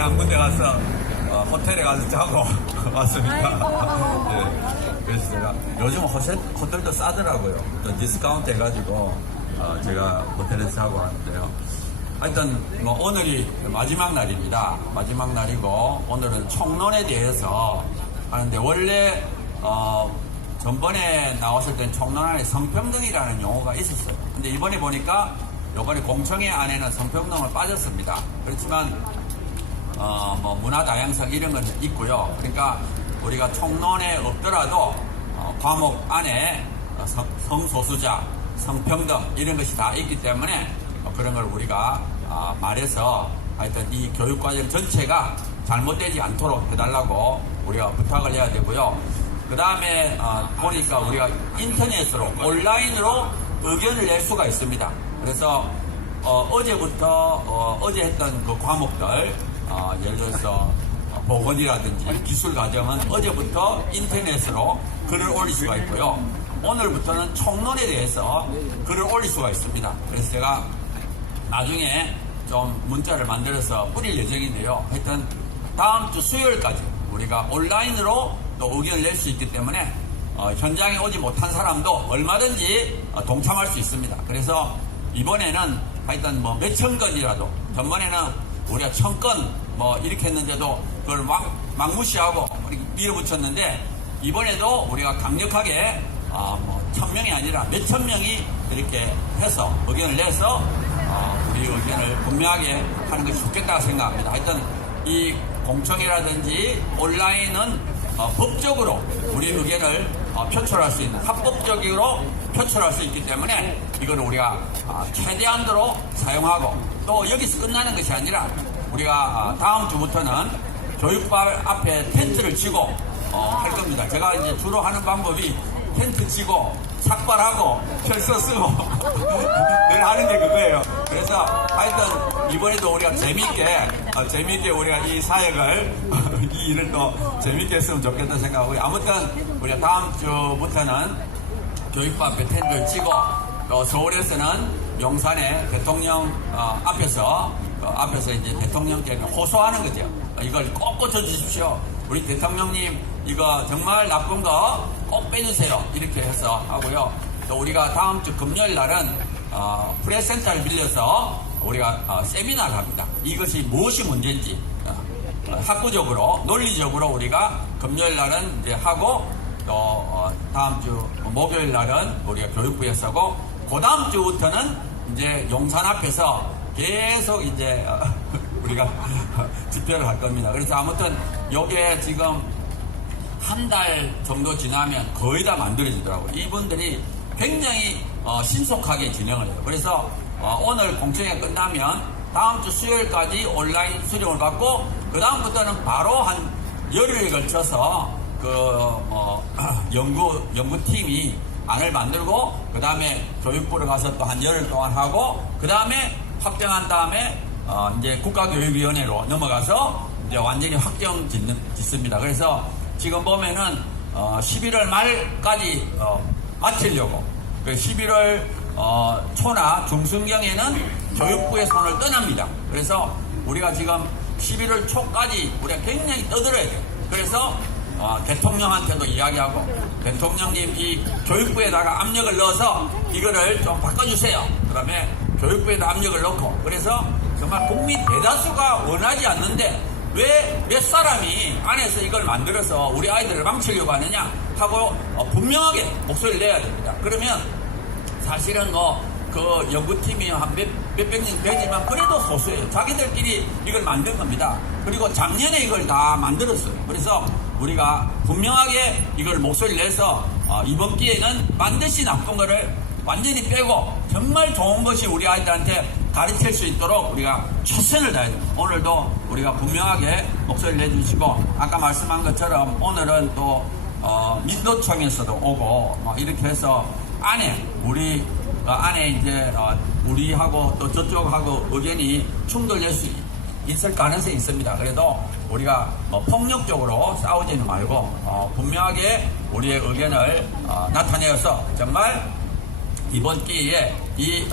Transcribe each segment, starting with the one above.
한 군데 가서 호텔에 가서 자고 왔습니다. 예. 그래서 제가 요즘 호텔도 싸더라고요. 또 디스카운트 해가지고 제가 호텔에서 자고 왔는데요. 하여튼 뭐 오늘이 마지막 날입니다. 마지막 날이고 오늘은 총론에 대해서 하는데 원래 전번에 나왔을 땐 총론 안에 성평등이라는 용어가 있었어요. 근데 이번에 보니까 요번에 공청회 안에는 성평등은 빠졌습니다. 그렇지만 뭐 문화 다양성 이런 건 있고요. 그러니까 우리가 총론에 없더라도 과목 안에 성소수자, 성평등 이런 것이 다 있기 때문에 그런 걸 우리가 말해서 하여튼 이 교육과정 전체가 잘못되지 않도록 해달라고 우리가 부탁을 해야 되고요. 그 다음에 보니까 우리가 인터넷으로 온라인으로 의견을 낼 수가 있습니다. 그래서 어제부터 어제 했던 그 과목들 예를 들어서 보건이라든지 기술 과정은 어제부터 인터넷으로 글을 올릴 수가 있고요. 오늘부터는 총론에 대해서 글을 올릴 수가 있습니다. 그래서 제가 나중에 좀 문자를 만들어서 뿌릴 예정인데요. 하여튼 다음 주 수요일까지 우리가 온라인으로 또 의견을 낼 수 있기 때문에 현장에 오지 못한 사람도 얼마든지 동참할 수 있습니다. 그래서 이번에는 하여튼 뭐 몇천 건이라도 전번에는 우리가 1000건 뭐 이렇게 했는데도 그걸 막 무시하고 밀어붙였는데 이번에도 우리가 강력하게 뭐 1000명이 아니라 몇천 명이 이렇게 해서 의견을 내서 우리 의견을 분명하게 하는 것이 좋겠다고 생각합니다. 하여튼 이 공청회라든지 온라인은 법적으로 우리 의견을 표출할 수 있는 합법적으로 표출할 수 있기 때문에 이걸 우리가 최대한도로 사용하고 또 여기서 끝나는 것이 아니라 우리가 다음 주부터는 교육발 앞에 텐트를 치고 할 겁니다. 제가 이제 주로 하는 방법이 텐트 치고 삭발하고 펼쳐 쓰고 늘 하는 게 그거예요. 그래서 하여튼 이번에도 우리가 재미있게 우리가 이 사역을 이 일을 또 재미있게 했으면 좋겠다 생각하고 아무튼 우리가 다음 주부터는 교육부 앞에 텐트를 치고 또 서울에서는 용산의 대통령 앞에서 이제 대통령께는 호소하는 거죠. 이걸 꼭 고쳐주십시오. 우리 대통령님 이거 정말 나쁜 거 꼭 빼주세요. 이렇게 해서 하고요. 또 우리가 다음 주 금요일 날은 프레스센터를 빌려서 우리가 세미나를 합니다. 이것이 무엇이 문제인지 학구적으로 논리적으로 우리가 금요일 날은 이제 하고 또 다음 주 목요일 날은 우리가 교육부에서 하고 그 다음 주부터는 이제 용산 앞에서 계속 이제 우리가 집회를 할 겁니다. 그래서 아무튼 요게 지금 한 달 정도 지나면 거의 다 만들어지더라고요. 이분들이 굉장히 신속하게 진행을 해요. 그래서 오늘 공청회가 끝나면 다음 주 수요일까지 온라인 수령을 받고 그 다음부터는 바로 한 열흘에 걸쳐서 연구팀이 안을 만들고 그 다음에 교육부로 가서 또 한 열흘 동안 하고 그 다음에 확정한 다음에 이제 국가교육위원회로 넘어가서 이제 완전히 확정 짓습니다. 그래서 지금 보면은 11월 말까지 마치려고 11월 초나 중순경에는 교육부의 손을 떠납니다. 그래서 우리가 지금 11월 초까지 우리가 굉장히 떠들어야 돼요. 그래서 대통령한테도 이야기하고 대통령님 이 교육부에다가 압력을 넣어서 이거를 좀 바꿔주세요. 그다음에 교육부에다 압력을 넣고 그래서 정말 국민 대다수가 원하지 않는데 왜 몇 사람이 안에서 이걸 만들어서 우리 아이들을 망치려고 하느냐 하고 분명하게 목소리를 내야 됩니다. 그러면 사실은 그 연구팀이 한 몇백 명 되지만 그래도 소수예요. 자기들끼리 이걸 만든 겁니다. 그리고 작년에 이걸 다 만들었어요. 그래서 우리가 분명하게 이걸 목소리를 내서 이번 기회는 반드시 나쁜 거를 완전히 빼고 정말 좋은 것이 우리 아이들한테 가르칠 수 있도록 우리가 최선을 다해야 됩니다. 오늘도 우리가 분명하게 목소리를 내주시고 아까 말씀한 것처럼 오늘은 또 민노총에서도 오고 이렇게 해서 안에 우리 안에 이제 우리하고 또 저쪽하고 의견이 충돌될 수 있을 가능성이 있습니다. 그래도 우리가 폭력적으로 싸우지는 말고 분명하게 우리의 의견을 나타내어서 정말 이번 기회에 이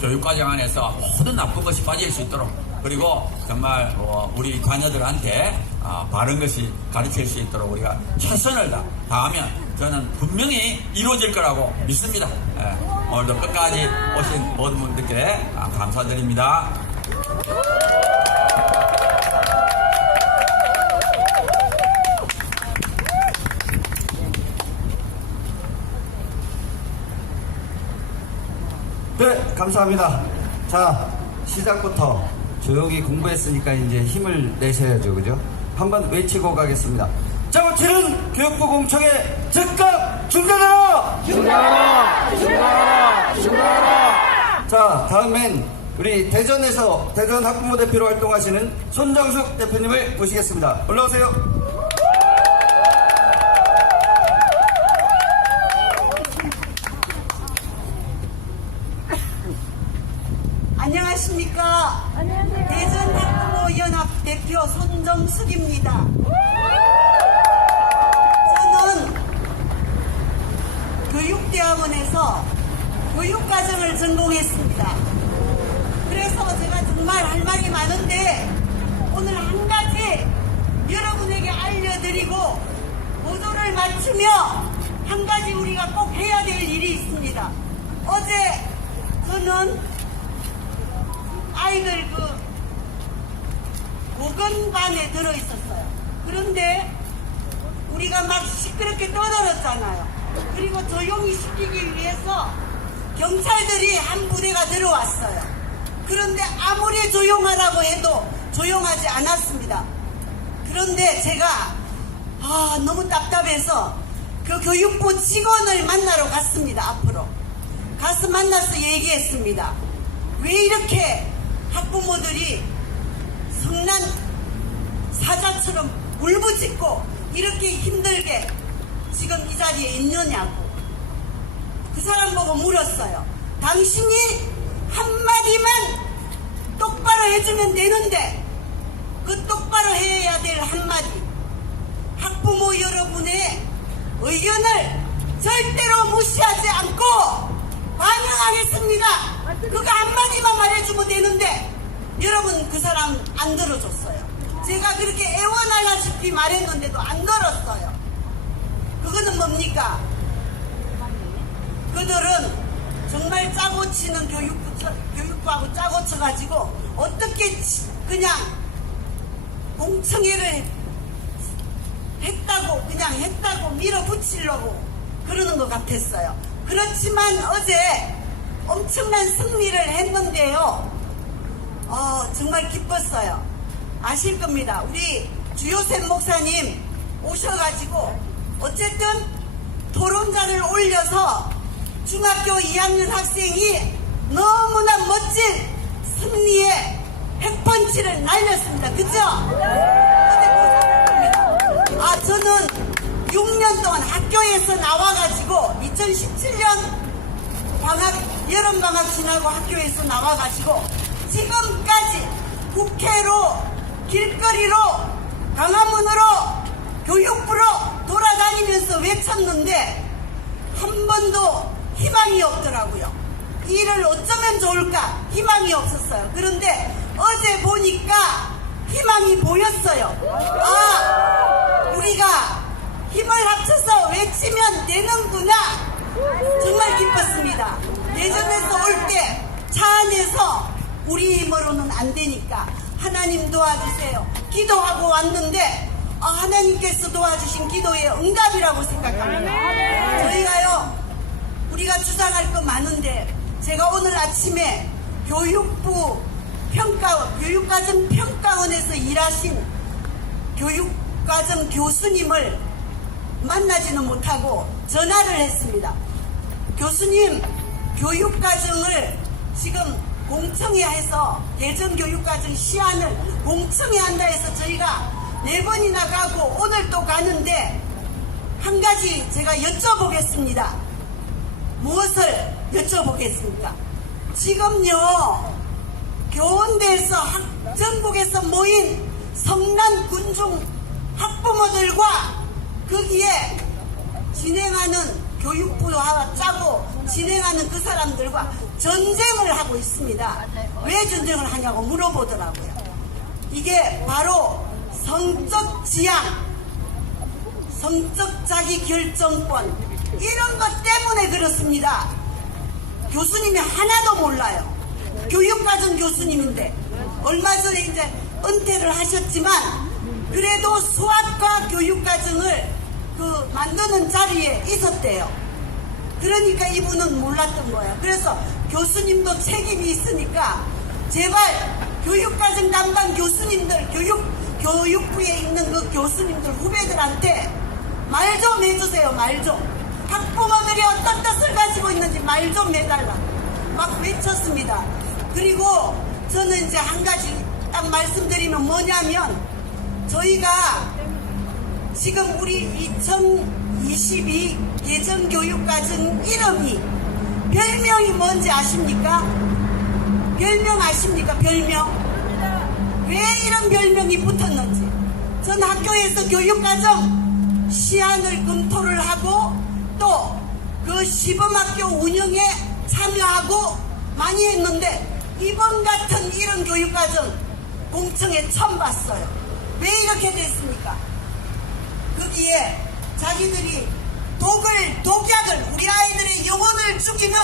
교육과정 안에서 모든 나쁜 것이 빠질 수 있도록 그리고 정말 우리 자녀들한테 바른 것이 가르칠 수 있도록 우리가 최선을 다하면 저는 분명히 이루어질 거라고 믿습니다. 예, 오늘도 끝까지 오신 모든 분들께 감사드립니다. 네, 감사합니다. 자, 시작부터 조용히 공부했으니까 이제 힘을 내셔야죠, 그죠? 한번 외치고 가겠습니다. 짜고치는 교육부 공청회 즉각 중단하라! 중단하라! 중단하라! 중단하라! 자, 다음엔 우리 대전 학부모 대표로 활동하시는 손정숙 대표님을 모시겠습니다. 올라오세요. 안녕하십니까. 대전학부모연합 대표 손정숙입니다. 저는 교육대학원에서 교육과정을 전공했습니다. 그래서 제가 정말 할 말이 많은데 오늘 한 가지 여러분에게 알려드리고 보도를 마치며 한 가지 우리가 꼭 해야 될 일이 있습니다. 어제 저는 아이들 보건반에 들어있었어요. 그런데 우리가 막 시끄럽게 떠들었잖아요. 그리고 조용히 시키기 위해서 경찰들이 한 부대가 들어왔어요. 그런데 아무리 조용하라고 해도 조용하지 않았습니다. 그런데 제가 너무 답답해서 그 교육부 직원을 만나러 갔습니다. 앞으로 가서 만나서 얘기했습니다. 왜 이렇게 학부모들이 성난 사자처럼 울부짖고 이렇게 힘들게 지금 이 자리에 있느냐고. 그 사람 보고 물었어요. 당신이 한마디만 똑바로 해주면 되는데 그 똑바로 해야 될 한마디, 학부모 여러분의 의견을 절대로 무시하지 않고 반영하겠습니다. 그거 한마디만 말해주면 되는데 여러분 그 사람 안 들어줬어요. 제가 그렇게 애원하다시피 말했는데도 안 들었어요. 그거는 뭡니까? 그들은 정말 짜고 치는 교육부하고 짜고 쳐가지고 어떻게 그냥 공청회를 했다고 밀어붙이려고 그러는 것 같았어요. 그렇지만 어제 엄청난 승리를 했는데요. 정말 기뻤어요. 아실 겁니다. 우리 주요셉 목사님 오셔가지고 어쨌든 토론자를 올려서 중학교 2학년 학생이 너무나 멋진 승리의 핵펀치를 날렸습니다. 그죠? 저는 6년 동안 학교에서 나와가지고 2017년 여름방학 지나고 학교에서 나와가지고 지금까지 국회로, 길거리로, 광화문으로, 교육부로 돌아다니면서 외쳤는데 한 번도 희망이 없더라고요. 일을 어쩌면 좋을까 희망이 없었어요. 그런데 어제 보니까 희망이 보였어요. 우리가 힘을 합쳐서 외치면 되는구나. 정말 기뻤습니다. 예전에서 올 때 차 안에서 우리 힘으로는 안 되니까 하나님 도와주세요. 기도하고 왔는데 하나님께서 도와주신 기도의 응답이라고 생각합니다. 저희가요, 우리가 주장할 거 많은데 제가 오늘 아침에 교육과정 평가원에서 일하신 교육과정 교수님을 만나지는 못하고 전화를 했습니다. 교수님, 교육과정을 지금 공청회해서 대전교육과정 시안을 공청회한다 해서 저희가 4번이나 가고 오늘 또 가는데 한 가지 제가 여쭤보겠습니다. 무엇을 여쭤보겠습니까? 지금요, 교원대에서 전국에서 모인 성난 군중 학부모들과 거기에 진행하는 교육부와 짜고 진행하는 그 사람들과 전쟁을 하고 있습니다. 왜 전쟁을 하냐고 물어보더라고요. 이게 바로 성적 지향, 성적 자기 결정권 이런 것 때문에 그렇습니다. 교수님이 하나도 몰라요. 교육과정 교수님인데 얼마 전에 이제 은퇴를 하셨지만 그래도 수학과 교육과정을 만드는 자리에 있었대요. 그러니까 이분은 몰랐던 거야. 그래서 교수님도 책임이 있으니까 제발 교육과정 담당 교수님들, 교육부에 있는 그 교수님들 후배들한테 말 좀 해주세요. 말 좀. 학부모들이 어떤 뜻을 가지고 있는지 말 좀 해달라. 막 외쳤습니다. 그리고 저는 이제 한 가지 딱 말씀드리면 뭐냐면 저희가 지금 우리 2022 예전교육과정 이름이 별명이 뭔지 아십니까? 별명 아십니까? 별명. 왜 이런 별명이 붙었는지. 전 학교에서 교육과정 시안을 검토를 하고 또 그 시범학교 운영에 참여하고 많이 했는데 이번 같은 이런 교육과정 공청회 처음 봤어요. 왜 이렇게 됐습니까? 거기에 자기들이 독약을 우리 아이들의 영혼을 죽이는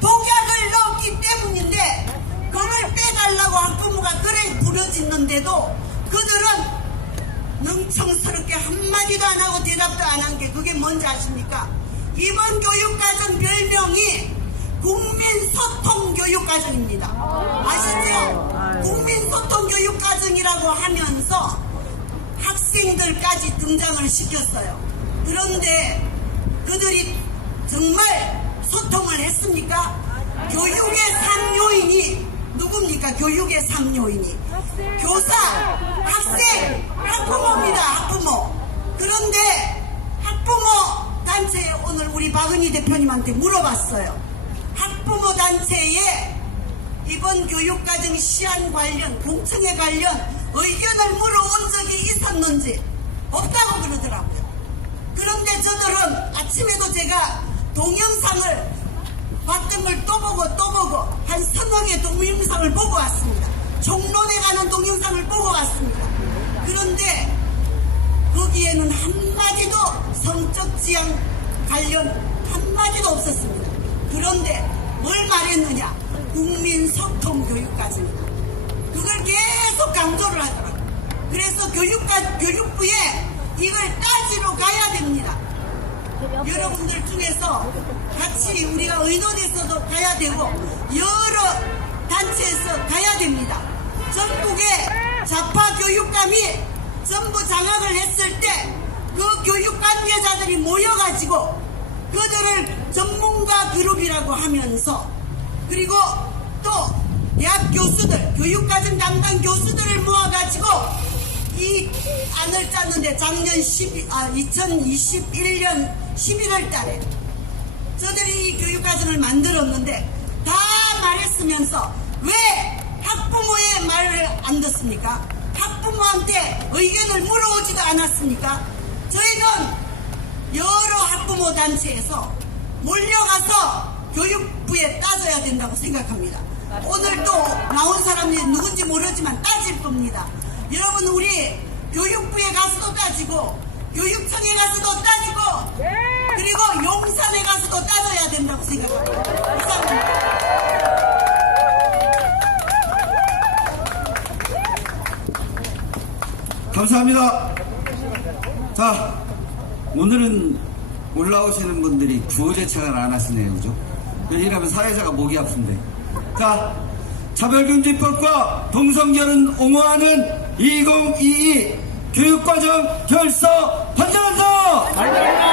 독약을 넣었기 때문인데 그걸 빼달라고 학부모가 그래 부려짓는데도 그들은 능청스럽게 한마디도 안 하고 대답도 안 한 게 그게 뭔지 아십니까? 이번 교육과정 별명이 국민소통교육과정입니다. 아시죠? 국민소통교육과정이라고 하면서 학생들까지 등장을 시켰어요. 그런데 그들이 정말 소통을 했습니까? 교육의 3요인이 누굽니까? 교육의 3요인이 교사, 학생, 학부모입니다. 학부모. 그런데 학부모 단체에 오늘 우리 박은희 대표님한테 물어봤어요. 학부모 단체에 이번 교육과정 시안 관련 공청회 관련 의견을 물어온 적이 있었는지 없다고 그러더라고요. 그런데 저들은 아침에도 제가 동영상을 봤던 걸 또 보고 한 서너 개 동영상을 보고 왔습니다. 총론에 가는 동영상을 보고 왔습니다. 그런데 거기에는 한마디도 성적 지향 관련 한마디도 없었습니다. 그런데 뭘 말했느냐? 국민소통교육과정이다. 그걸 계속 강조를 하더라고요. 그래서 교육부에 이걸 따지러 가야 됩니다. 여러분들 중에서 같이 우리가 의논해서도 가야 되고 여러 단체에서 가야 됩니다. 전국의 좌파 교육감이 전부 장악을 했을 때 그 교육 관계자들이 모여가지고 그들을 전문가 그룹이라고 하면서 그리고 또 대학 교수들, 교육과정 담당 교수들을 모아가지고 이 안을 짰는데 작년 2021년 11월 달에 저들이 이 교육과정을 만들었는데 다 말했으면서 왜 학부모의 말을 안 듣습니까? 학부모한테 의견을 물어오지도 않았습니까? 저희는 여러 학부모 단체에서 몰려가서 교육부에 따져야 된다고 생각합니다. 오늘 또 나온 사람이 누군지 모르지만 따질 겁니다. 여러분 우리 교육부에 가서도 따지고 교육청에 가서도 따지고 그리고 용산에 가서도 따져야 된다고 생각합니다. 감사합니다. 감사합니다. 자, 오늘은 올라오시는 분들이 구호제창을 안 하시네요. 그죠? 이러면 사회자가 목이 아픈데. 자, 차별금지법과 동성결은 옹호하는 2022 교육과정 결서 반대한다! 반대한다!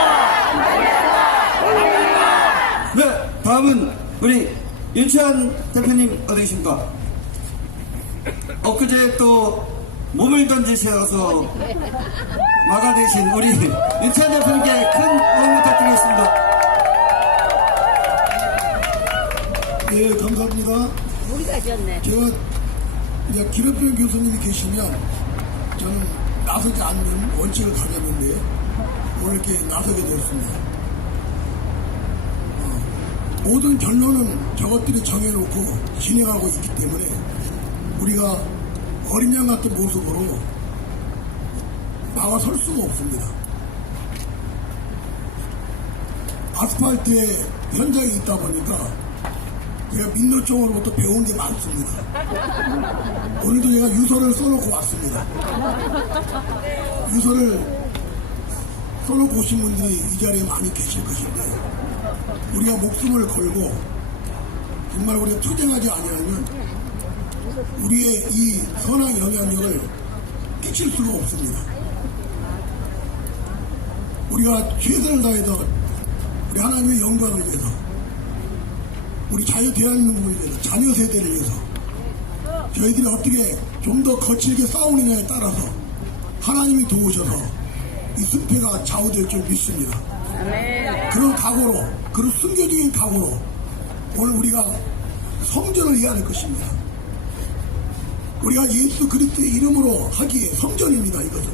네, 다음은 우리 윤치환 대표님 어디 계십니까? 엊그제 또 몸을 던지셔서 막아내신 우리 윤치환 대표님께 큰 응원 부탁드리겠습니다. 예, 감사합니다. 제가 이제 기록병 교수님이 계시면 저는 나서지 않는 원칙을 가졌는데 오늘 이렇게 나서게 되었습니다. 모든 결론은 저것들이 정해놓고 진행하고 있기 때문에 우리가 어린 양 같은 모습으로 나와설 수가 없습니다. 아스팔트에 현장에 있다 보니까 제가 민노총으로부터 배운 게 많습니다. 오늘도 제가 유서를 써놓고 왔습니다. 유서를 써놓고 오신 분들이 이 자리에 많이 계실 것인데, 우리가 목숨을 걸고 정말 우리가 투쟁하지 아니하면 우리의 이 선한 영향력을 끼칠 수가 없습니다. 우리가 최선을 다해서 우리 하나님의 영광을 위해서, 우리 자유 대한민국을 위해서, 자녀 세대를 위해서 저희들이 어떻게 좀 더 거칠게 싸우느냐에 따라서 하나님이 도우셔서 이 승패가 좌우될 줄 믿습니다. 그런 각오로, 그런 순교적인 각오로 오늘 우리가 성전을 해야 할 것입니다. 우리가 예수 그리스도의 이름으로 하기에 성전입니다. 이것은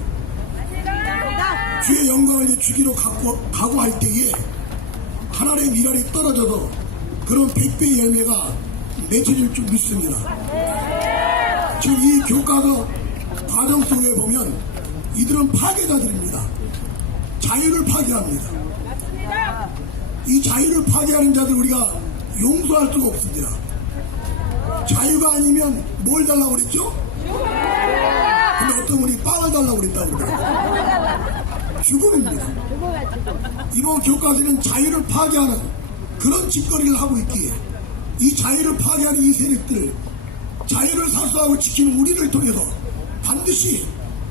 주의 영광을 주기로 각오할 때에 하나님의 미랄이 떨어져도 그런 100배의 열매가 맺혀질 줄 믿습니다. 지금 이 교과서 과정 속에 보면 이들은 파괴자들입니다. 자유를 파괴합니다. 이 자유를 파괴하는 자들 우리가 용서할 수가 없습니다. 자유가 아니면 뭘 달라고 그랬죠? 근데 어떤 분이 빵을 달라고 그랬다고 그래요. 죽음입니다. 이번 교과서는 자유를 파괴하는 그런 짓거리를 하고 있기에 이 자유를 파괴하는 이 세력들, 자유를 사수하고 지키는 우리를 통해서 반드시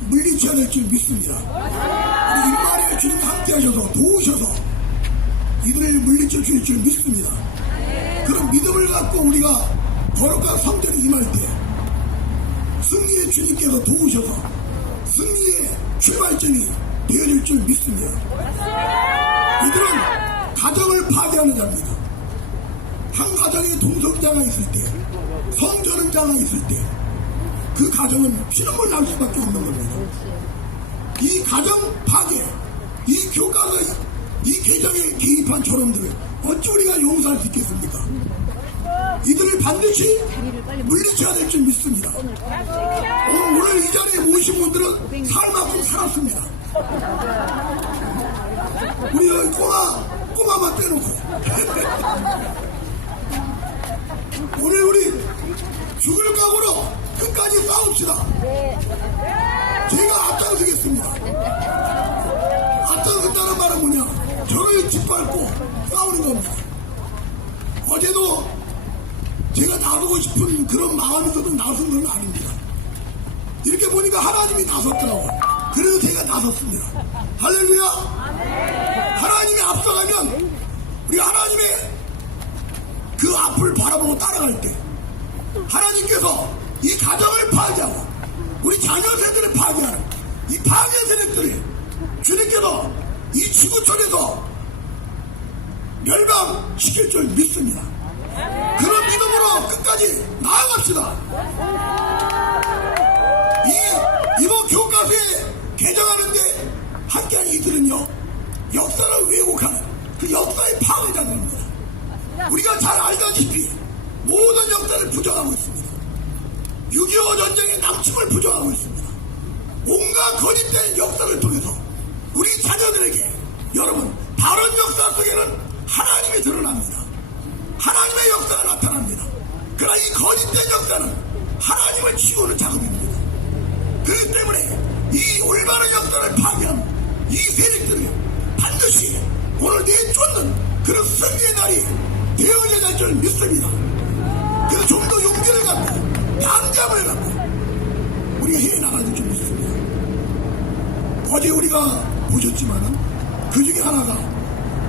물리쳐야 될 줄 믿습니다. 우리 일만의 주님이 함께 하셔서 도우셔서 이들을 물리쳐 줄 줄 믿습니다. 그런 믿음을 갖고 우리가 거룩한 성전에 임할 때 승리의 주님께서 도우셔서 승리의 출발점이 되어질 줄 믿습니다. 이들은 가정을 파괴하는 자입니다. 한 가정에 동성자가 있을 때, 성전자가 있을 때 그 가정은 피눈물 날 수밖에 없는 겁니다. 이 가정 파괴, 이 교과서, 이 개정에 개입한 저놈들을 어찌 우리가 용서할 수 있겠습니까? 이들을 반드시 물리쳐야 될 줄 믿습니다. 오늘 이 자리에 모신 분들은 살만큼 살았습니다. 우리 여기 꼬마만 빼놓고 오늘 우리 죽을 각오로 끝까지 싸웁시다. 제가 앞장서겠습니다. 앞장선다는 말은 뭐냐? 저를 짓밟고 싸우는 겁니다. 어제도 제가 나서고 싶은 그런 마음이 있어도 나선 건 아닙니다. 이렇게 보니까 하나님이 나섰더라고요. 그래서 제가 나섰습니다. 할렐루야! 하나님이 앞서가면 우리 하나님의 그 앞을 바라보고 따라갈 때 하나님께서 이 가정을 파괴하고 우리 자녀 세대를 파괴하는 이 파괴 세력들을 주님께서 이 지구촌에서 멸망시킬 줄 믿습니다. 그런 믿음으로 끝까지 나아갑시다. 이번 교과서에 개정하는데 함께한 이들은요, 역사를 왜곡하는 그 역사의 파괴자들입니다. 우리가 잘 알다시피 모든 역사를 부정하고 있습니다. 6.25 전쟁의 남침을 부정하고 있습니다. 온갖 거짓된 역사를 통해서 우리 자녀들에게, 여러분, 바른 역사 속에는 하나님이 드러납니다. 하나님의 역사가 나타납니다. 그러나 이 거짓된 역사는 하나님을 치고는 작업입니다. 그렇기 때문에 이 올바른 역사를 파괴한 이 세력들을 반드시 오늘 내쫓는 그런 승리의 날이 되어야 될 줄 믿습니다. 그래서 좀 더 용기를 갖고 양감을 갖고 우리가 해나가야 될 줄 믿습니다. 어제 우리가 보셨지만은 그 중에 하나가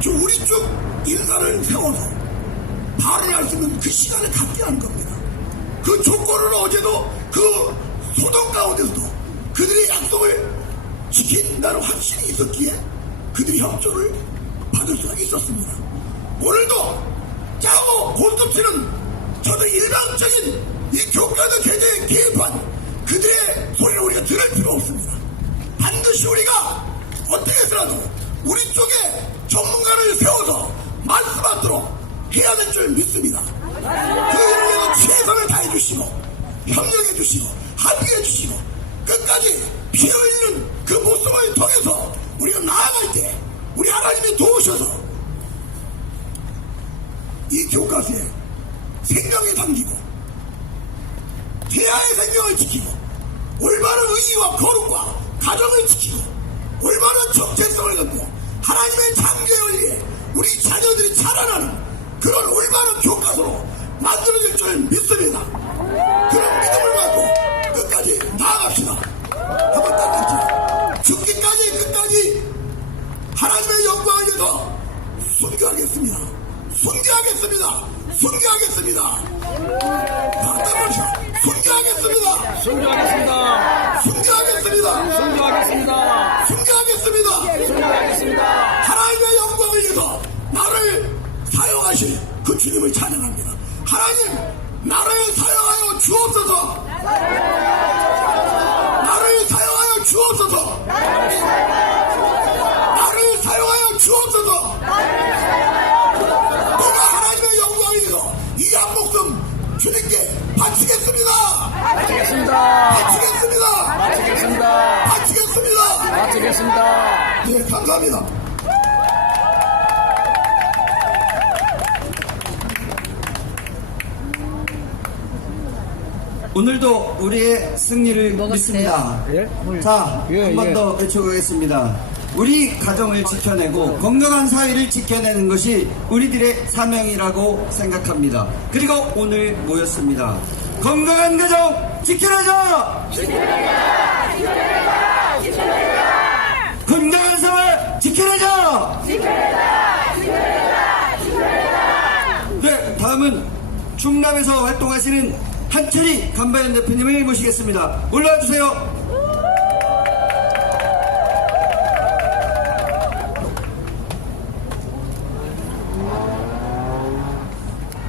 저 우리 쪽 인사를 세워서 발언할 수 있는 그 시간을 갖게 하는 겁니다. 그 조건으로 어제도 그 소동 가운데서도 그들의 약속을 지킨다는 확신이 있었기에 그들이 협조를 받을 수가 있었습니다. 오늘도 짜고 골톱치는 저도 일방적인 이 교과서 개정에 개입한 그들의 소리를 우리가 들을 필요 없습니다. 반드시 우리가 어떻게 해서라도 우리 쪽에 전문가를 세워서 말씀하도록 해야 될 줄 믿습니다. 그 일을 위해서 최선을 다해주시고 협력해주시고 합의해주시고 끝까지 피 흘리는 그 모습을 통해서 우리가 나아갈 때 우리 하나님이 도우셔서 이 교과서에 생명에 담기고 태아의 생명을 지키고 올바른 의의와 거룩과 가정을 지키고 올바른 정체성을 갖고 하나님의 창조를 위해 우리 자녀들이 자라나는 그런 올바른 교과서로 만들어질 줄 믿습니다. 그런 믿음을 갖고 끝까지 나아갑시다. 한번 따뜻히 죽기까지 끝까지 하나님의 영광을 위해서 순교하겠습니다. 순교하겠습니다. 순교하겠습니다. 따뜻히 순교하겠습니다. 순교하겠습니다. 순교하겠습니다. 순교하겠습니다. 순교하겠습니다. 순교하겠습니다. 하나님의 영광을 위해서 나를 사용하실 그 주님을 찬양합니다. 하나님 나를 사용하여 주옵소서. 나를 사용하여 주옵소서. 나를 사용하여 주옵소서. 내가 하나님의 영광을 위해서 이 한 목숨 주님께 바치겠습니다. 마치겠습니다. 바치겠습니다. 마치겠습니다. 바치겠습니다. 마치겠습니다. 네, 감사합니다. 오늘도 우리의 승리를 믿습니다. 예? 자, 예, 한 번 예. 더 외쳐보겠습니다. 우리 가정을 지켜내고 건강한 사회를 지켜내는 것이 우리들의 사명이라고 생각합니다. 그리고 오늘 모였습니다. 건강한 가정 지켜내자! 건강한 사회 지켜내자! 네, 다음은 충남에서 활동하시는 한철희 간바연 대표님을 모시겠습니다. 올라와주세요.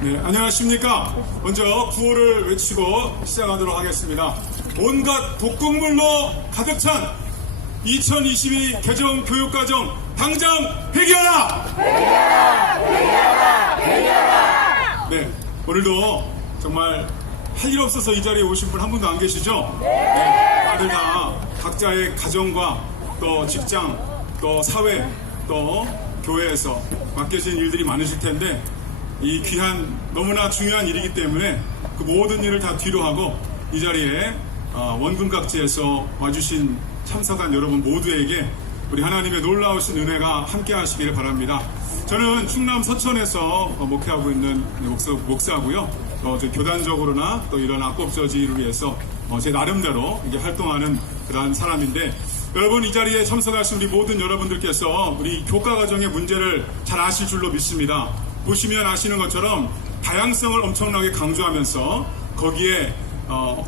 네, 안녕하십니까. 먼저 구호를 외치고 시작하도록 하겠습니다. 온갖 독극물로 가득 찬 2022 개정 교육과정 당장 폐기하라! 네, 오늘도 정말 할 일 없어서 이 자리에 오신 분 한 분도 안 계시죠? 네, 다들 다 각자의 가정과 또 직장, 또 사회, 또 교회에서 맡겨진 일들이 많으실 텐데 이 귀한 너무나 중요한 일이기 때문에 그 모든 일을 다 뒤로 하고 이 자리에 원군각지에서 와주신 참석한 여러분 모두에게 우리 하나님의 놀라우신 은혜가 함께 하시기를 바랍니다. 저는 충남 서천에서 목회하고 있는 목사고요. 저 교단적으로나 또 이런 악법저지를 위해서 제 나름대로 이게 활동하는 그러한 사람인데 여러분 이 자리에 참석하신 우리 모든 여러분들께서 우리 교과과정의 문제를 잘 아실 줄로 믿습니다. 보시면 아시는 것처럼 다양성을 엄청나게 강조하면서 거기에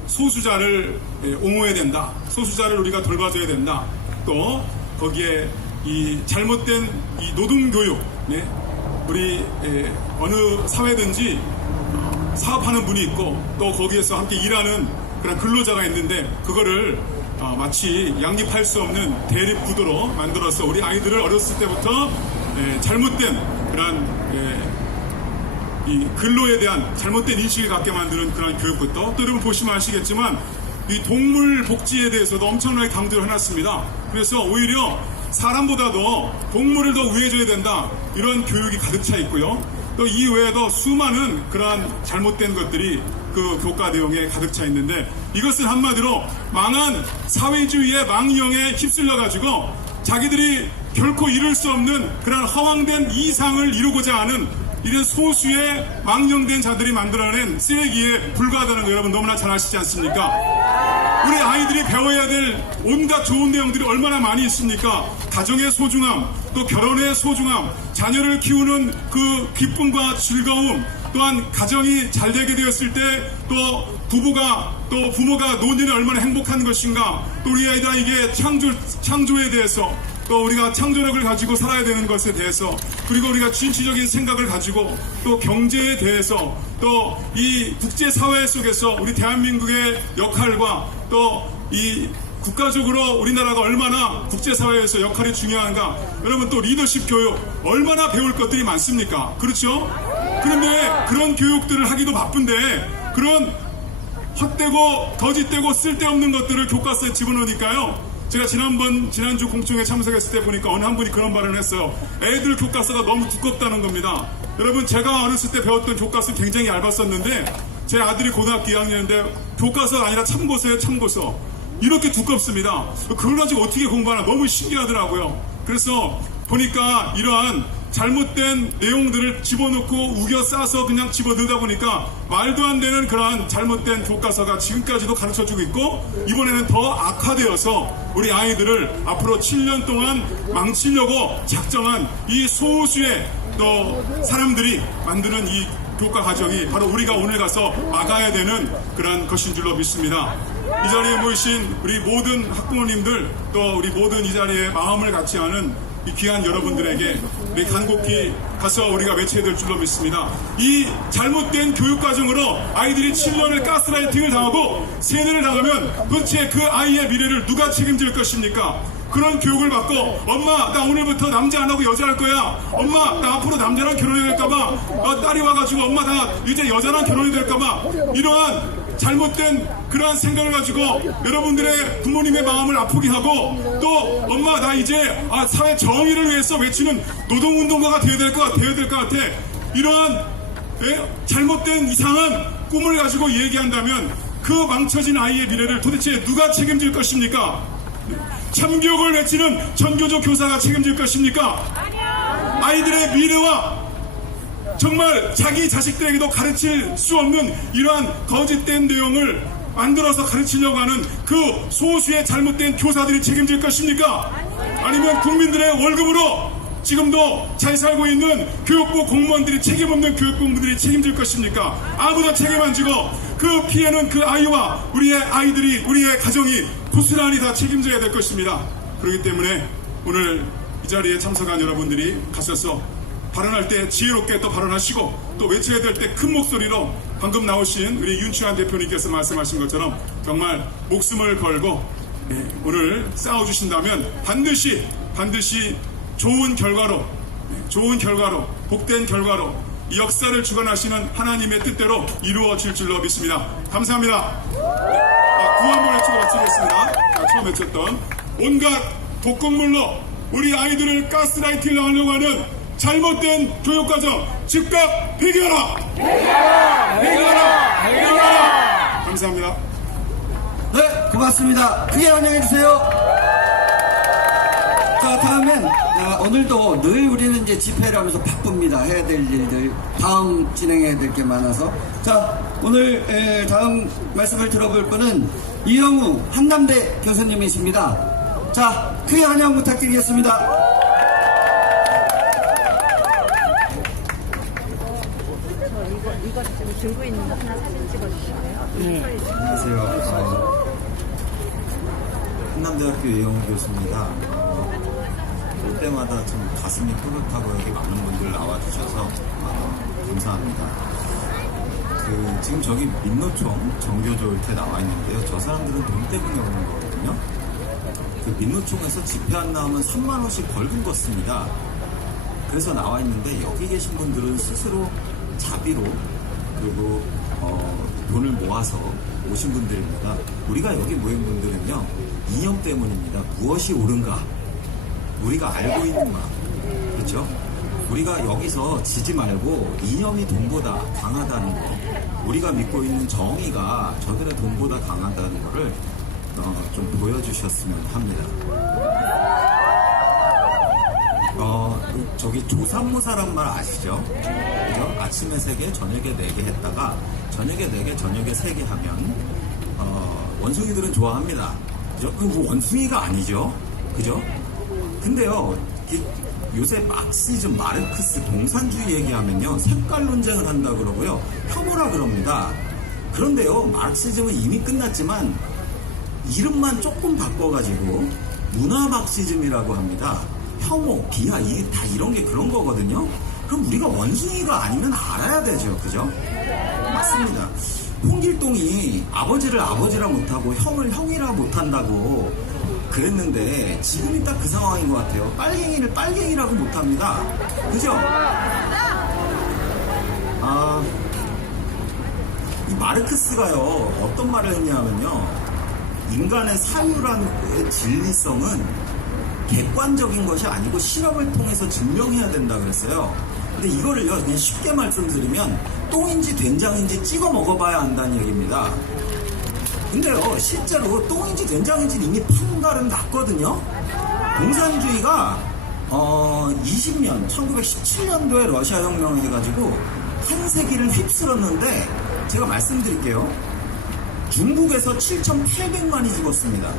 소수자를 옹호해야 된다. 소수자를 우리가 돌봐줘야 된다. 또 거기에 이 잘못된 이 노동교육, 네? 우리 어느 사회든지 사업하는 분이 있고 또 거기에서 함께 일하는 그런 근로자가 있는데 그거를 마치 양립할 수 없는 대립 구도로 만들어서 우리 아이들을 어렸을 때부터 잘못된 그런 이 근로에 대한 잘못된 인식을 갖게 만드는 그런 교육부터 또 여러분 보시면 아시겠지만 이 동물 복지에 대해서도 엄청나게 강조를 해놨습니다. 그래서 오히려 사람보다도 동물을 더 우애해줘야 된다 이런 교육이 가득 차 있고요. 또 이 외에도 수많은 그러한 잘못된 것들이 그 교과 내용에 가득 차 있는데 이것은 한마디로 망한 사회주의의 망령에 휩쓸려가지고 자기들이 결코 이룰 수 없는 그런 허황된 이상을 이루고자 하는 이런 소수의 망령된 자들이 만들어낸 쓰레기에 불과하다는 거 여러분 너무나 잘 아시지 않습니까? 우리 아이들이 배워야 될 온갖 좋은 내용들이 얼마나 많이 있습니까? 가정의 소중함, 또 결혼의 소중함, 자녀를 키우는 그 기쁨과 즐거움, 또한 가정이 잘 되게 되었을 때 또 부모가 노년에 얼마나 행복한 것인가, 또 우리 아이들에게 창조에 대해서 또 우리가 창조력을 가지고 살아야 되는 것에 대해서 그리고 우리가 진취적인 생각을 가지고 또 경제에 대해서 또 이 국제사회 속에서 우리 대한민국의 역할과 또 이 국가적으로 우리나라가 얼마나 국제사회에서 역할이 중요한가 여러분 또 리더십 교육 얼마나 배울 것들이 많습니까? 그렇죠? 그런데 그런 교육들을 하기도 바쁜데 그런 헛되고 거짓되고 쓸데없는 것들을 교과서에 집어넣으니까요. 제가 지난주 공청회에 참석했을 때 보니까 어느 한 분이 그런 발언을 했어요. 애들 교과서가 너무 두껍다는 겁니다. 여러분, 제가 어렸을 때 배웠던 교과서 굉장히 얇았었는데 제 아들이 고등학교 2학년인데 교과서가 아니라 참고서예요, 참고서. 이렇게 두껍습니다. 그걸 가지고 어떻게 공부하나 너무 신기하더라고요. 그래서 보니까 이러한 잘못된 내용들을 집어넣고 우겨 싸서 그냥 집어넣다 보니까 말도 안 되는 그러한 잘못된 교과서가 지금까지도 가르쳐주고 있고 이번에는 더 악화되어서 우리 아이들을 앞으로 7년 동안 망치려고 작정한 이 소수의 또 사람들이 만드는 이 교과 과정이 바로 우리가 오늘 가서 막아야 되는 그런 것인 줄로 믿습니다. 이 자리에 모이신 우리 모든 학부모님들 또 우리 모든 이 자리에 마음을 같이 하는 이 귀한 여러분들에게 우리 간곡히 가서 우리가 외쳐야 될 줄로 믿습니다. 이 잘못된 교육과정으로 아이들이 7년을 가스라이팅을 당하고 세뇌를 당하면 도대체 그 아이의 미래를 누가 책임질 것입니까? 그런 교육을 받고 엄마 나 오늘부터 남자 안 하고 여자 할 거야. 엄마 나 앞으로 남자랑 결혼해야 될까봐 딸이 와가지고 엄마 나 이제 여자랑 결혼이 될까봐 이러한 잘못된 그러한 생각을 가지고 여러분들의 부모님의 마음을 아프게 하고 또 엄마 나 이제 사회 정의를 위해서 외치는 노동운동가가 되어야 될 것 같아 이러한 잘못된 이상한 꿈을 가지고 얘기한다면 그 망쳐진 아이의 미래를 도대체 누가 책임질 것입니까? 참교육을 외치는 전교조 교사가 책임질 것입니까? 아이들의 미래와 정말 자기 자식들에게도 가르칠 수 없는 이러한 거짓된 내용을 만들어서 가르치려고 하는 그 소수의 잘못된 교사들이 책임질 것입니까? 아니면 국민들의 월급으로 지금도 잘 살고 있는 교육부 공무원들이 책임 없는 교육공무원들이 책임질 것입니까? 아무도 책임 안 지고 그 피해는 그 아이와 우리의 아이들이 우리의 가정이 고스란히 다 책임져야 될 것입니다. 그렇기 때문에 오늘 이 자리에 참석한 여러분들이 가셔서 발언할 때 지혜롭게 또 발언하시고 또 외쳐야 될 때 큰 목소리로 방금 나오신 우리 윤치환 대표님께서 말씀하신 것처럼 정말 목숨을 걸고 오늘 싸워주신다면 반드시 좋은 결과로 복된 결과로 이 역사를 주관하시는 하나님의 뜻대로 이루어질 줄로 믿습니다. 감사합니다. 구호 한번 외치고 마치겠습니다. 처음 외쳤던 온갖 독극물로 우리 아이들을 가스라이팅을 하려고 하는 잘못된 교육과정 즉각 폐기하라! 폐기하라! 감사합니다. 네, 고맙습니다. 크게 환영해주세요. 자, 다음엔 오늘도 늘 우리는 이제 집회를 하면서 바쁩니다. 해야 될 일들, 다음 진행해야 될 게 많아서. 자, 오늘 다음 말씀을 들어볼 분은 이영우 한남대 교수님이십니다. 자, 크게 환영 부탁드리겠습니다. 이거 지금 들고 있는 거 하나 사진 찍어주실래요? 안녕하세요. 한남대학교 이영우 교수입니다. 볼 때마다 좀 가슴이 뿌듯하고 여기 많은 분들 나와주셔서 감사합니다. 지금 저기 민노총 정교조 이렇게 나와 있는데요. 저 사람들은 돈 때문에 오는 거거든요. 그 민노총에서 집회 안 나오면 3만 원씩 벌금 걷습니다. 그래서 나와 있는데 여기 계신 분들은 스스로 자비로 그리고 돈을 모아서 오신 분들입니다. 우리가 여기 모인 분들은요 이념 때문입니다. 무엇이 옳은가 우리가 알고 있는 마음, 그렇죠? 우리가 여기서 지지 말고 이념이 돈보다 강하다는 거, 우리가 믿고 있는 정의가 저들의 돈보다 강하다는 거를 좀 보여주셨으면 합니다. 저기 조삼모사란 말 아시죠? 그죠? 아침에 3개, 저녁에 4개 했다가 저녁에 4개, 저녁에 3개 하면 원숭이들은 좋아합니다. 그죠? 그거 원숭이가 아니죠? 그죠? 근데요, 요새 막시즘, 마르크스, 공산주의 얘기하면요 색깔 논쟁을 한다 그러고요 혐오라 그럽니다. 그런데요, 마르크시즘은 이미 끝났지만 이름만 조금 바꿔가지고 문화 막시즘이라고 합니다. 혐오, 비하, 다 이런 게 그런 거거든요. 그럼 우리가 원숭이가 아니면 알아야 되죠. 그죠? 맞습니다. 홍길동이 아버지를 아버지라 못하고 형을 형이라 못한다고 그랬는데 지금이 딱 그 상황인 것 같아요. 빨갱이를 빨갱이라고 못합니다. 그죠? 이 마르크스가요, 어떤 말을 했냐면요, 인간의 사유란 진리성은 객관적인 것이 아니고 실험을 통해서 증명해야 된다 그랬어요. 근데 이거를요, 그냥 쉽게 말씀드리면 똥인지 된장인지 찍어 먹어봐야 한다는 얘기입니다. 근데요, 실제로 똥인지 된장인지 이미 판가름 났거든요. 공산주의가 20년, 1917년도에 러시아 혁명을 해가지고 한 세기를 휩쓸었는데, 제가 말씀드릴게요. 중국에서 7,800만이 죽었습니다.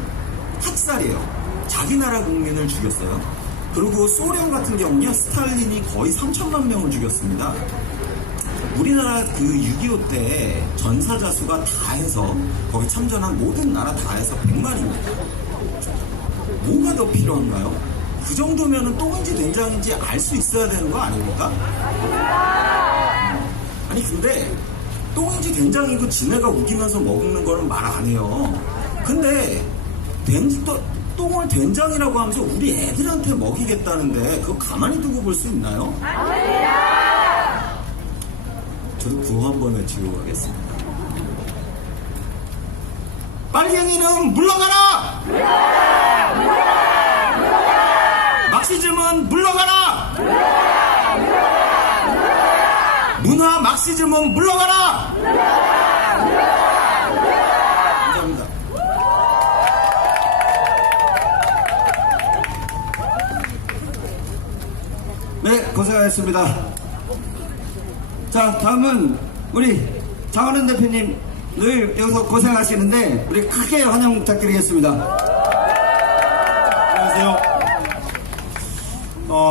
학살이에요. 자기 나라 국민을 죽였어요. 그리고 소련 같은 경우는 스탈린이 거의 3천만 명을 죽였습니다. 우리나라 그 6.25 때 전사자 수가 다 해서 거기 참전한 모든 나라 다 해서 100만입니다. 뭐가 더 필요한가요? 그 정도면은 똥인지 된장인지 알 수 있어야 되는 거 아닙니까? 아니 근데 똥인지 된장이고 지네가 우기면서 먹는 거는 말 안 해요. 근데 똥을 된장이라고 하면서 우리 애들한테 먹이겠다는데 그거 가만히 두고 볼 수 있나요? 저도 구호 한번 외치고 가겠습니다. 빨갱이는 물러가라! 막시즘은 물러가라! 문화 막시즘은 물러가라! 감사합니다. 네, 고생하셨습니다. 자, 다음은 우리 장원현 대표님 늘 여기서 고생하시는데 우리 크게 환영 부탁드리겠습니다. 안녕하세요.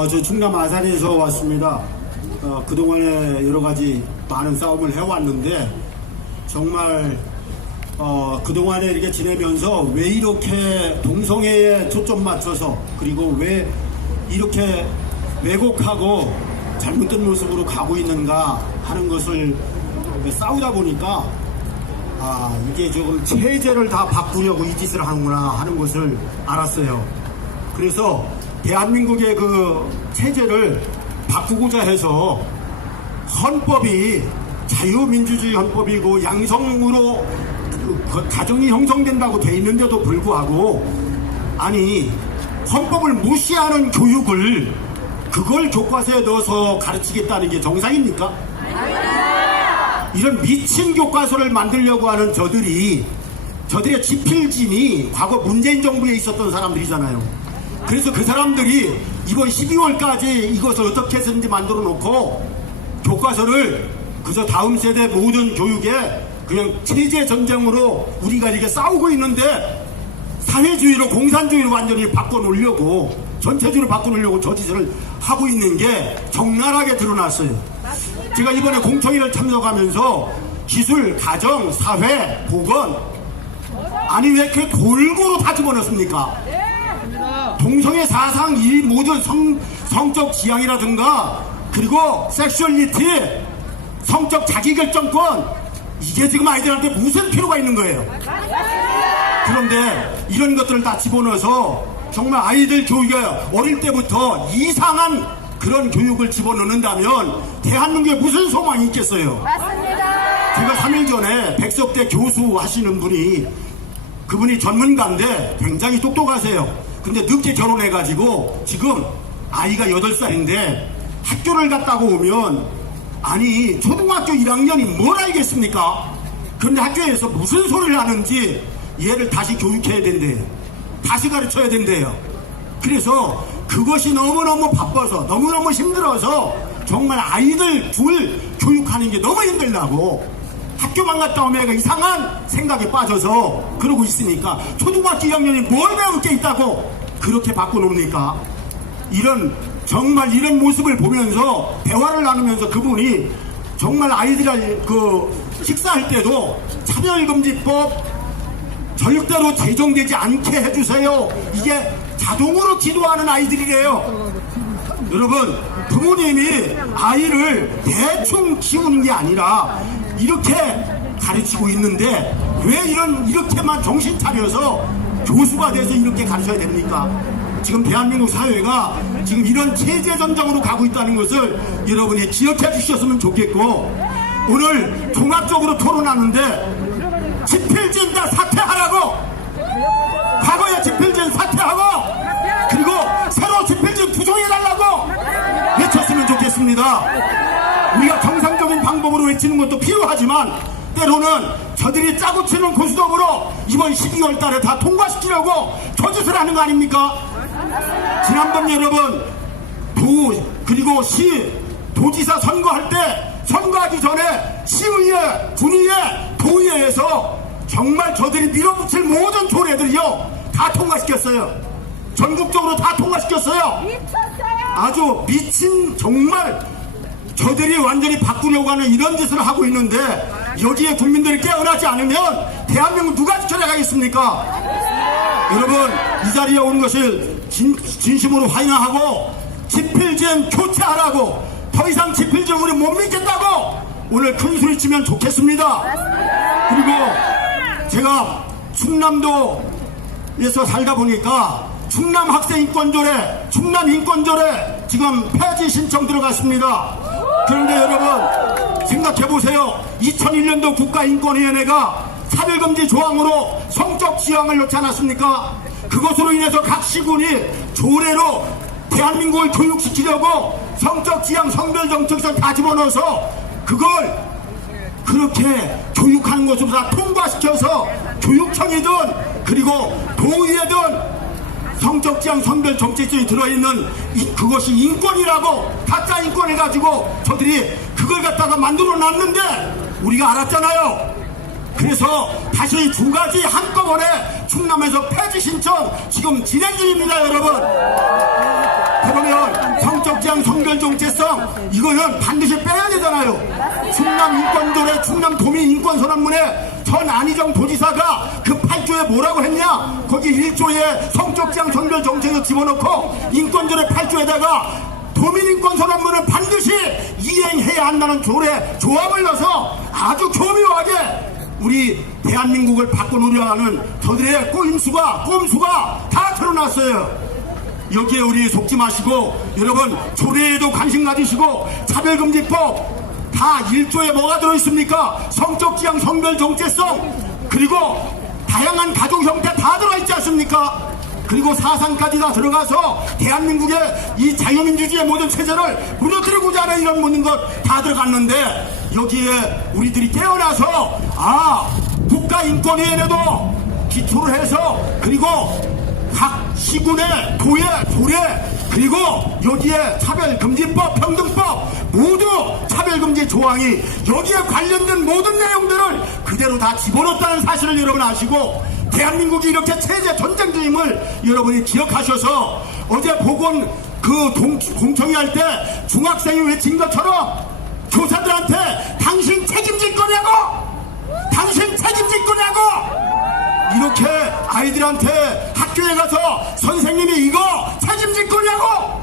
저 충남 아산에서 왔습니다. 그동안에 여러 가지 많은 싸움을 해왔는데 정말 그동안에 이렇게 지내면서 왜 이렇게 동성애에 초점 맞춰서 그리고 왜 이렇게 왜곡하고 잘못된 모습으로 가고 있는가 하는 것을 싸우다 보니까 이게 조금 체제를 다 바꾸려고 이 짓을 하는구나 하는 것을 알았어요. 그래서 대한민국의 그 체제를 바꾸고자 해서 헌법이 자유민주주의 헌법이고 양성으로 가정이 형성된다고 돼 있는데도 불구하고 아니 헌법을 무시하는 교육을 그걸 교과서에 넣어서 가르치겠다는 게 정상입니까? 이런 미친 교과서를 만들려고 하는 저들의 지필진이 과거 문재인 정부에 있었던 사람들이잖아요. 그래서 그 사람들이 이번 12월까지 이것을 어떻게 해서든지 만들어 놓고 교과서를 그저 다음 세대 모든 교육에 그냥 체제 전쟁으로 우리가 이렇게 싸우고 있는데 사회주의로 공산주의로 완전히 바꿔놓으려고 전체주의로 바꿔놓으려고 저 짓을 하고 있는 게 적나라하게 드러났어요. 제가 이번에 공청회를 참석하면서 기술, 가정, 사회, 보건 아니 왜 이렇게 골고루 다 집어넣습니까? 동성애 사상 이 모든 성적 지향이라든가 그리고 섹슈얼리티, 성적 자기결정권 이게 지금 아이들한테 무슨 필요가 있는 거예요? 그런데 이런 것들을 다 집어넣어서 정말 아이들 교육에 어릴 때부터 이상한 그런 교육을 집어넣는다면 대한민국에 무슨 소망이 있겠어요? 맞습니다. 제가 3일 전에 백석대 교수 하시는 분이 그분이 전문가인데 굉장히 똑똑하세요. 근데 늦게 결혼해가지고 지금 아이가 8살인데 학교를 갔다가 오면 아니 초등학교 1학년이 뭘 알겠습니까? 그런데 학교에서 무슨 소리를 하는지 얘를 다시 교육해야 된대요. 다시 가르쳐야 된대요. 그래서 그것이 너무너무 바빠서 너무너무 힘들어서 정말 아이들 둘 교육하는 게 너무 힘들다고 학교만 갔다 오면 애가 이상한 생각에 빠져서 그러고 있으니까 초등학교 2학년이 뭘 배울 게 있다고 그렇게 바꿔놓습니까? 정말 이런 모습을 보면서 대화를 나누면서 그분이 정말 아이들 식사할 때도 차별금지법 절대로 제정되지 않게 해주세요. 이게 자동으로 지도하는 아이들이래요. 여러분 부모님이 아이를 대충 키우는 게 아니라 이렇게 가르치고 있는데 왜 이렇게만 정신 차려서 교수가 돼서 이렇게 가르쳐야 됩니까? 지금 대한민국 사회가 지금 이런 체제 전쟁으로 가고 있다는 것을 여러분이 기억해 주셨으면 좋겠고 오늘 종합적으로 토론하는데 집필진 다 사퇴하라고, 과거에 집필진 사퇴하고 그리고 새로 집필진 구성해달라고 외쳤으면 좋겠습니다. 우리가 정상적인 방법으로 외치는 것도 필요하지만 때로는 저들이 짜고 치는 고스톱으로 이번 12월 달에 다 통과시키려고 저짓을 하는 거 아닙니까? 지난번 여러분 도 그리고 시 도지사 선거할 때 선거하기 전에 시의회, 군의회, 도의회에서 정말 저들이 밀어붙일 모든 조례들이요 다 통과시켰어요. 전국적으로 다 통과시켰어요. 아주 미친, 정말 저들이 완전히 바꾸려고 하는 이런 짓을 하고 있는데 여기에 국민들이 깨어나지 않으면 대한민국 누가 지켜나가겠습니까? 여러분, 이 자리에 온 것을 진심으로 환영하고 집필진 교체하라고, 더 이상 집필진 우리 못 믿겠다고 오늘 큰 소리 치면 좋겠습니다. 그리고 제가 충남도에서 살다 보니까 충남 학생인권조례, 충남인권조례 지금 폐지 신청 들어갔습니다. 그런데 여러분 생각해보세요. 2001년도 국가인권위원회가 차별금지 조항으로 성적 지향을 넣지 않았습니까? 그것으로 인해서 각 시군이 조례로 대한민국을 교육시키려고 성적 지향, 성별 정책을 다 집어넣어서 그걸 그렇게 교육하는 것으로 다 통과시켜서 교육청이든 그리고 도의회든 성적 지향, 성별 정책성이 들어있는 그것이 인권이라고 가짜 인권 해가지고 저들이 그걸 갖다가 만들어 놨는데 우리가 알았잖아요. 그래서 다시 두 가지 한꺼번에 충남에서 폐지 신청 지금 진행 중입니다, 여러분. 그러면 성적 지향, 성별 정체성 이거는 반드시 빼야 되잖아요. 충남 인권조례, 충남 도민 인권선언문에 전 안희정 도지사가 그 8조에 뭐라고 했냐? 거기 1조에 성적 지향, 성별 정책을 집어넣고 인권조례 8조에다가 도민인권선언문을 반드시 이행해야 한다는 조항을 넣어서 아주 교묘하게 우리 대한민국을 바꿔놓으려 하는 저들의 꼼수가 다 드러났어요. 여기에 우리 속지 마시고 여러분 조례에도 관심 가지시고 차별금지법 다 1조에 뭐가 들어있습니까? 성적 지향, 성별 정체성 그리고 다양한 가족 형태 다 들어있지 않습니까? 그리고 사상까지 다 들어가서 대한민국의 이 자유민주주의의 모든 체제를 무너뜨리고자 하는 이런 모든 것 다 들어갔는데 여기에 우리들이 깨어나서 국가인권위원회도 기초를 해서 그리고 각 시군의 도의, 조례 그리고 여기에 차별금지법, 평등법 모두 차별금지 조항이 여기에 관련된 모든 내용들을 그대로 다 집어넣었다는 사실을 여러분 아시고 대한민국이 이렇게 체제 전쟁 중임을 여러분이 기억하셔서 어제 보건 공청회 할 때 중학생이 외친 것처럼 교사들한테 당신 책임질 거냐고! 당신 책임질 거냐고! 이렇게 아이들한테 학교에 가서 선생님이 이거 책임질 거냐고!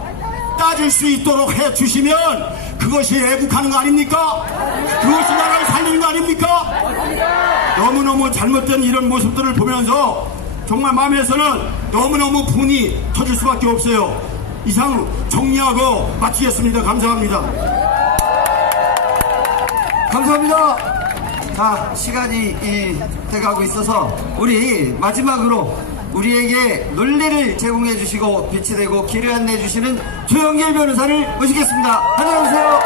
따질 수 있도록 해주시면 그것이 애국하는 거 아닙니까? 그것이 나라를 살리는 거 아닙니까? 너무너무 잘못된 이런 모습들을 보면서 정말 마음에서는 너무너무 분이 터질 수밖에 없어요. 이상 정리하고 마치겠습니다. 감사합니다. 감사합니다. 자, 시간이 돼가고 있어서 우리 마지막으로 우리에게 논리를 제공해 주시고 빛이 되고 길을 안내해 주시는 조영길 변호사를 모시겠습니다. 안녕하세요.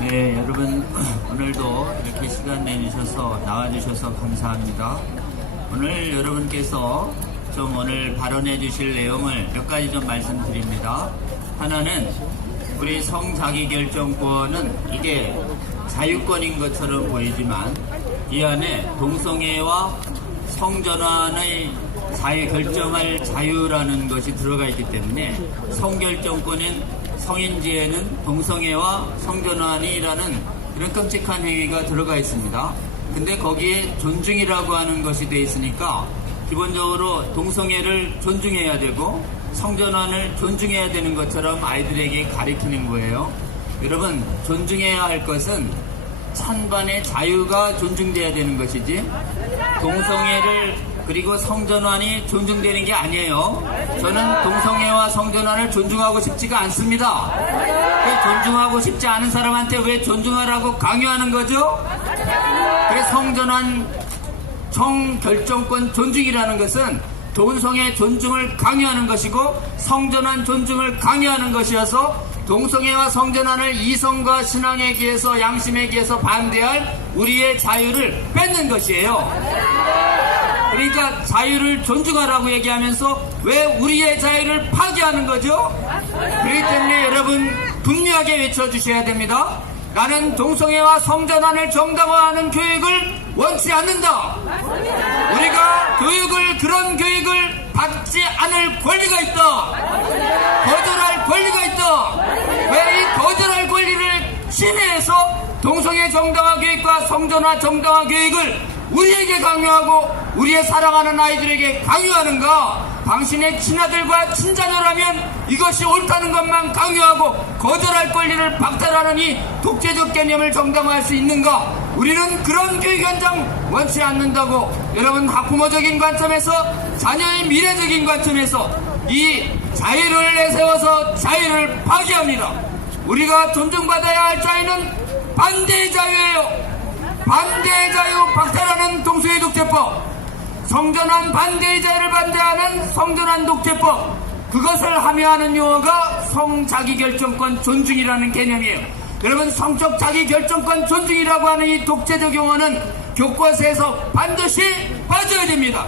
네, 여러분 오늘도 이렇게 시간 내주셔서 나와주셔서 감사합니다. 오늘 여러분께서 좀 오늘 발언해 주실 내용을 몇 가지 좀 말씀드립니다. 하나는 우리 성자기결정권은 이게 자유권인 것처럼 보이지만 이 안에 동성애와 성전환의 결정할 자유라는 것이 들어가 있기 때문에 성결정권인 성인지에는 동성애와 성전환이라는 이런 끔찍한 행위가 들어가 있습니다. 근데 거기에 존중이라고 하는 것이 돼 있으니까 기본적으로 동성애를 존중해야 되고 성전환을 존중해야 되는 것처럼 아이들에게 가르치는 거예요. 여러분, 존중해야 할 것은 찬반의 자유가 존중돼야 되는 것이지 동성애를 그리고 성전환이 존중되는 게 아니에요. 저는 동성애와 성전환을 존중하고 싶지가 않습니다. 존중하고 싶지 않은 사람한테 왜 존중하라고 강요하는 거죠? 그래 성전환 성결정권 존중이라는 것은 동성애 존중을 강요하는 것이고 성전환 존중을 강요하는 것이어서 동성애와 성전환을 이성과 신앙에 기해서 양심에 기해서 반대할 우리의 자유를 뺏는 것이에요. 그러니까 자유를 존중하라고 얘기하면서 왜 우리의 자유를 파괴하는 거죠? 그렇기 때문에 여러분 분명하게 외쳐주셔야 됩니다. 나는 동성애와 성전환을 정당화하는 교육을 원치 않는다. 우리가 그런 교육을 받지 않을 권리가 있다. 거절할 권리가 있다. 왜 이 거절할 권리를 침해해서 동성애 정당화 교육과 성전화 정당화 교육을 우리에게 강요하고 우리의 사랑하는 아이들에게 강요하는가? 당신의 친아들과 친자녀라면 이것이 옳다는 것만 강요하고 거절할 권리를 박탈하는 이 독재적 개념을 정당화할 수 있는가? 우리는 그런 교육 현장 원치 않는다고. 여러분 학부모적인 관점에서 자녀의 미래적인 관점에서 이 자유를 내세워서 자유를 파괴합니다. 우리가 존중받아야 할 자유는 반대의 자유예요. 반대의 자유 박탈하는 동성애 독재법, 성전환 반대의 자유를 반대하는 성전환 독재법, 그것을 함유하는 용어가 성자기결정권 존중이라는 개념이에요. 여러분 성적 자기결정권 존중이라고 하는 이 독재적 용어는 교과서에서 반드시 빠져야 됩니다.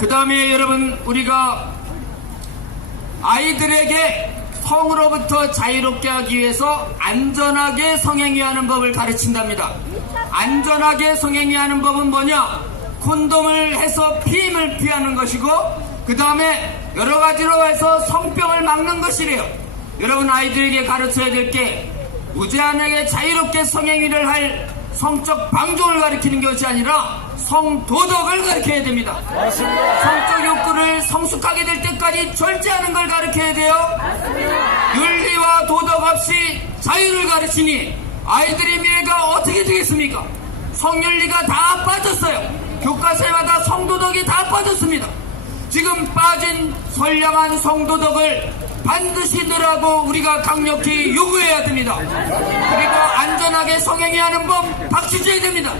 그 다음에 여러분 우리가 아이들에게 성으로부터 자유롭게 하기 위해서 안전하게 성행위하는 법을 가르친답니다. 안전하게 성행위하는 법은 뭐냐? 콘돔을 해서 피임을 피하는 것이고 그 다음에 여러 가지로 해서 성병을 막는 것이래요. 여러분 아이들에게 가르쳐야 될 게 무제한하게 자유롭게 성행위를 할 성적 방종을 가르치는 것이 아니라 성도덕을 가르쳐야 됩니다. 성적 욕구를 성숙하게 될 때까지 절제하는 걸 가르쳐야 돼요. 윤리와 도덕 없이 자유를 가르치니 아이들의 미래가 어떻게 되겠습니까? 성윤리가 다 빠졌어요. 교과서마다 성도덕이 다 빠졌습니다. 지금 빠진 선량한 성도덕을 반드시 넣으라고 우리가 강력히 요구해야 됩니다. 그리고 안전하게 성행위하는 법 박치줘야 됩니다.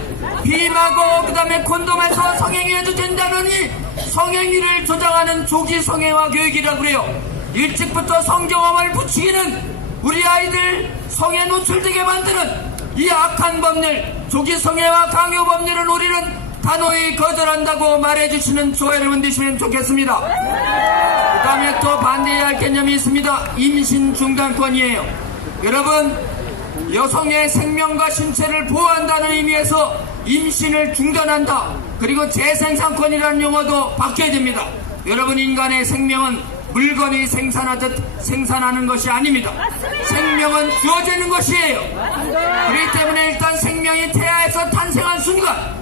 비임하고 그 다음에 콘돔에서 성행위해도 된다느니 성행위를 조장하는 조기 성애화 교육이라고 그래요. 일찍부터 성경험을 붙이기는 우리 아이들 성에 노출되게 만드는 이 악한 법률, 조기 성애화 강요 법률은 우리는 단호히 거절한다고 말해주시는 저 여러분 되시면 좋겠습니다. 그 다음에 또 반대해야 할 개념이 있습니다. 임신 중단권이에요. 여러분 여성의 생명과 신체를 보호한다는 의미에서 임신을 중단한다. 그리고 재생산권이라는 용어도 바뀌어야 됩니다. 여러분 인간의 생명은 물건이 생산하듯 생산하는 것이 아닙니다. 생명은 주어지는 것이에요. 그렇기 때문에 일단 생명이 태아에서 탄생한 순간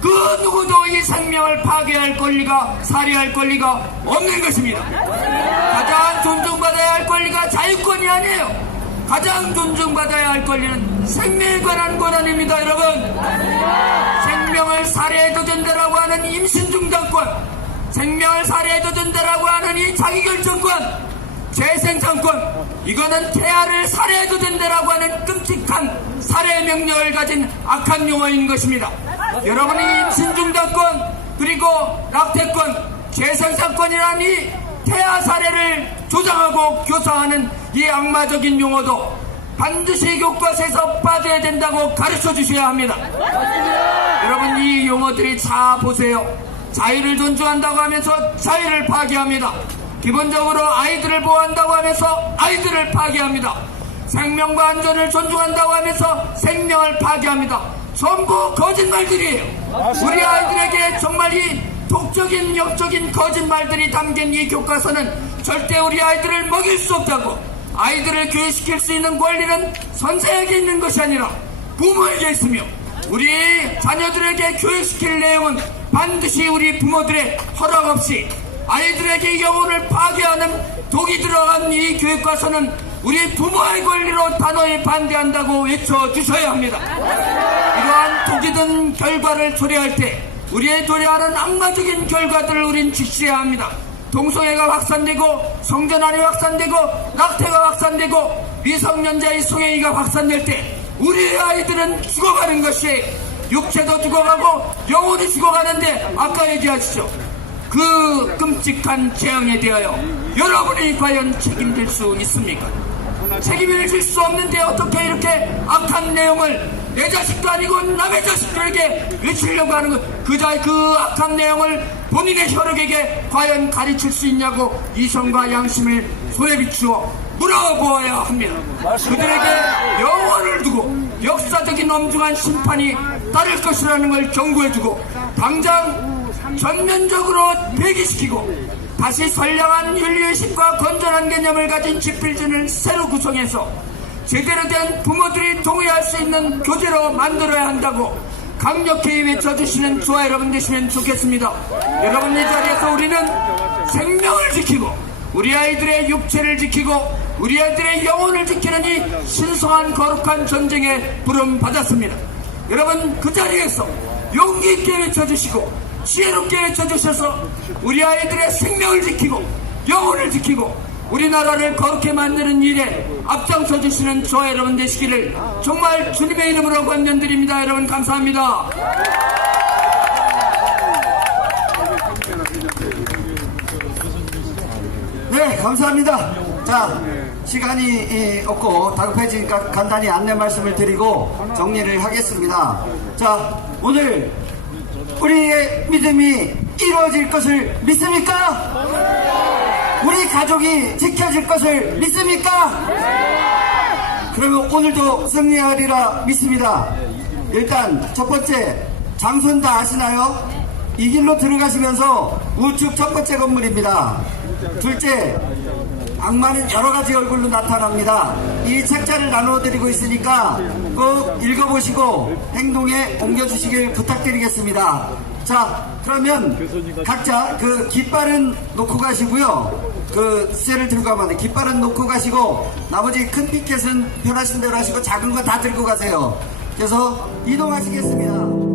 그 누구도 이 생명을 파괴할 권리가 살해할 권리가 없는 것입니다. 가장 존중받아야 할 권리가 자유권이 아니에요. 가장 존중받아야 할 권리는 생명에 관한 권한입니다. 여러분 생명을 살해해도 된다라고 하는 임신중단권, 생명을 살해해도 된다라고 하는 이 자기결정권, 재생산권, 이거는 태아를 살해해도 된다라고 하는 끔찍한 살해 명령을 가진 악한 용어인 것입니다. 여러분이 임신중단권 그리고 낙태권, 재생산권이라는 이 태아 살해를 조장하고 교사하는 이 악마적인 용어도 반드시 교과서에서 빠져야 된다고 가르쳐 주셔야 합니다. 여러분 이 용어들이 자 보세요. 자유를 존중한다고 하면서 자유를 파괴합니다. 기본적으로 아이들을 보호한다고 하면서 아이들을 파괴합니다. 생명과 안전을 존중한다고 하면서 생명을 파괴합니다. 전부 거짓말들이에요. 우리 아이들에게 정말 이 독적인 역적인 거짓말들이 담긴 이 교과서는 절대 우리 아이들을 먹일 수 없다고. 아이들을 교육시킬 수 있는 권리는 선생에게 있는 것이 아니라 부모에게 있으며 우리 자녀들에게 교육시킬 내용은 반드시 우리 부모들의 허락 없이 아이들에게 영혼을 파괴하는 독이 들어간 이 교육과서는 우리 부모의 권리로 단호히 반대한다고 외쳐주셔야 합니다. 이러한 독이 든 결과를 초래할 때 우리의 도래하는 악마적인 결과들을 우린 직시해야 합니다. 동성애가 확산되고 성전환이 확산되고 낙태가 확산되고 미성년자의 성행위가 확산될 때 우리 아이들은 죽어가는 것이 육체도 죽어가고 영혼이 죽어가는데 아까 얘기하시죠. 그 끔찍한 재앙에 대하여 여러분이 과연 책임질 수 있습니까? 책임을 질 수 없는데 어떻게 이렇게 악한 내용을 내 자식도 아니고 남의 자식들에게 외치려고 하는 것, 그 악한 내용을 본인의 혈육에게 과연 가르칠 수 있냐고 이성과 양심을 손에 비추어 물어보아야 합니다. 그들에게 영원을 두고 역사적인 엄중한 심판이 따를 것이라는 걸 경고해주고 당장 전면적으로 폐기시키고 다시 선량한 윤리의식과 건전한 개념을 가진 집필진을 새로 구성해서 제대로 된 부모들이 동의할 수 있는 교재로 만들어야 한다고 강력히 외쳐주시는 저와 여러분 되시면 좋겠습니다. 여러분 이 자리에서 우리는 생명을 지키고 우리 아이들의 육체를 지키고 우리 아이들의 영혼을 지키는 이 신성한 거룩한 전쟁에 부름받았습니다. 여러분 그 자리에서 용기 있게 외쳐주시고 지혜롭게 외쳐주셔서 우리 아이들의 생명을 지키고 영혼을 지키고 우리나라를 거룩히 만드는 일에 앞장서 주시는 저와 여러분 되시기를 정말 주님의 이름으로 권면드립니다. 여러분 감사합니다. 네, 감사합니다. 자, 시간이 없고 다급해지니까 간단히 안내 말씀을 드리고 정리를 하겠습니다. 자, 오늘 우리의 믿음이 이루어질 것을 믿습니까? 우리 가족이 지켜질 것을 믿습니까? 그러면 오늘도 승리하리라 믿습니다. 일단 첫 번째, 장소는 다 아시나요? 이 길로 들어가시면서 우측 첫 번째 건물입니다. 둘째, 악마는 여러 가지 얼굴로 나타납니다. 이 책자를 나누어 드리고 있으니까 꼭 읽어보시고 행동에 옮겨주시길 부탁드리겠습니다. 자, 그러면 각자 그 깃발은 놓고 가시고요. 그 쇠를 들고 가면 안 돼. 깃발은 놓고 가시고 나머지 큰 피켓은 편하신 대로 하시고 작은 거 다 들고 가세요. 그래서 이동하시겠습니다.